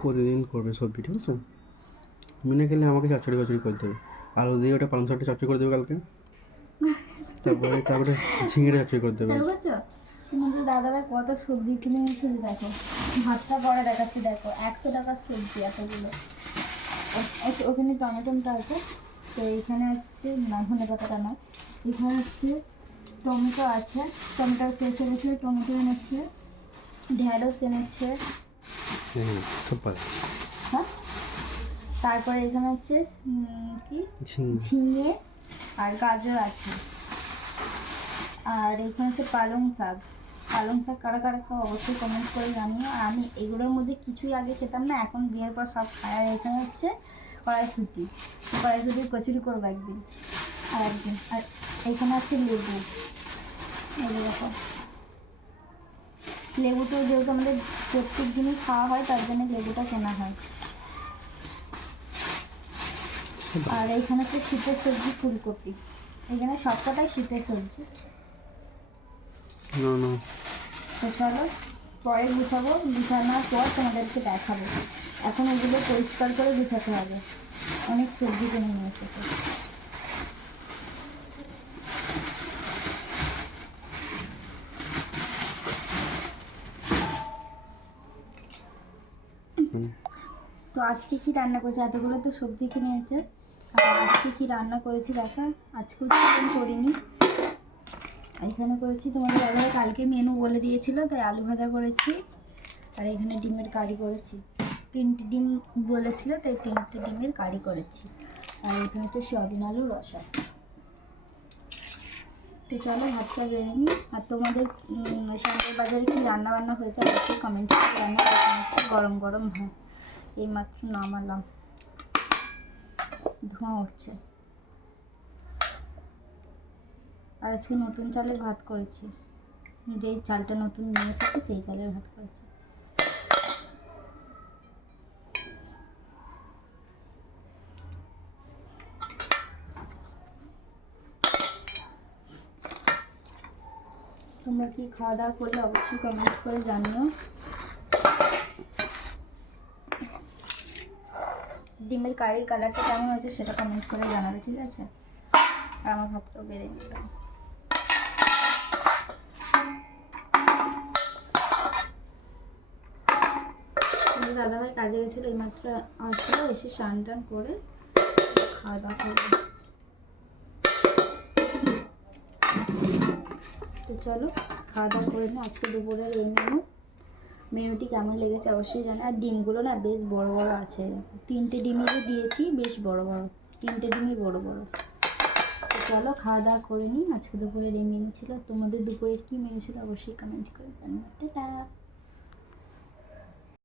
প্রতিদিন করবে সবজি, ঠিক আছে? মিনে খেলে আমাকে চচ্চড়ি কচড়ি করতে হবে, আলু দিয়ে ওটা পালং শাকটা চচ্চড়ি করে দেবে কালকে, তারপরে ঝিঙেটা চচ্চড়ি করে দেবে। তোমাদের দাদাভাই কত সবজি কিনে এনেছে দেখো, ভাতটা পরে দেখাচ্ছি, দেখো 100 টাকার সবজি এতগুলো। ওখানে টমেটোটা আছে, তো এইখানে হচ্ছে ধনে পাতাটা নয়, এখানে হচ্ছে টমেটো আছে, টমেটো শেষ হয়ে গেছে, টমেটো এনেছে, ঢেঁড়স এনেছে, হ্যাঁ, তারপরে এখানে হচ্ছে কি ঝিঙে আর গাজর আছে, আর এখানে হচ্ছে পালং শাক। পালং শাক কারা কারা খাও অবশ্যই কমেন্ট করে জানিও। আর আমি এগুলোর মধ্যে কিছুই আগে খেতাম না, এখন বিয়ের পর সব খাই। আর এখানে হচ্ছে কড়াইশুঁটি, কড়াইশুঁটির কচুরি করবো একদিন, আর একদিন। আর এইখানে আছে লেবু, এই দেখো লেবুটা যেহেতু আমাদের প্রত্যেক দিনই খাওয়া হয়, তার জন্য লেবুটা কেনা হয়। আর এইখানে হচ্ছে শীতের সবজি ফুলকপি, এখানে সবকটাই শীতের সবজি। তো চলো পরে গুছাবো, গুছানোর পর তোমাদেরকে দেখাবো। এখন এগুলো পরিষ্কার করে গুছাতে হবে, অনেক সবজি কিনে নিয়ে এসেছে। তো আজকে কি রান্না করেছি, এতগুলো তো সবজি কিনে এসে, আর আজকে কি রান্না করেছি দেখা। আজকেও চিকেন করিনি, এখানে করেছি তোমাদের দাদাভাই কালকে মেনু বলে দিয়েছিল, তাই আলু ভাজা করেছি, আর এখানে ডিমের কারি করেছি। 3টে ডিম বলেছিল, তাই 3টে ডিমের কারি করেছি। আর এখানে তো সয়াবিন আলু রসা। তো চলো ভাতটা বেড়ে নিই। আর তোমাদের সামনের বাজারে কি রান্না বান্না হয়েছে অবশ্যই কমেন্ট করে জানাও। হচ্ছে গরম গরম ভাত, এইমাত্র নামালাম, ধোঁয়া উঠছে। আর আজকে নতুন চালের ভাত করেছি, যেই চালটা নতুন নিয়ে এসেছে সেই চালের ভাত করেছি। তোমরা কি খাওয়া দাওয়া করলে অবশ্যই কমেন্ট করে জানিও। ডিমের কারির কালারটা কেমন হয়েছে সেটা কমেন্ট করে জানাবে, ঠিক আছে? আর আমার ভাতটাও বেড়ে নিলাম। দাদাভাই কাজে গেছিলো, এইমাত্র আসলো, এসে স্নান টান করে খাওয়া দাওয়া করবো। তো চলো খাওয়া দাওয়া করে নিই। আজকে দুপুরের এই মেনুটি কেমন লেগেছে অবশ্যই জানো। আর ডিমগুলো না বেশ বড় বড় আছে, 3টে ডিমই যে দিয়েছি বেশ বড় বড়, 3টে ডিমই বড় বড়। তো চলো খাওয়া দাওয়া করে নিই। আজকে দুপুরের এই মেনু ছিল, তোমাদের দুপুরের কী মেনু ছিল অবশ্যই কমেন্ট করে জানিও। টাটা।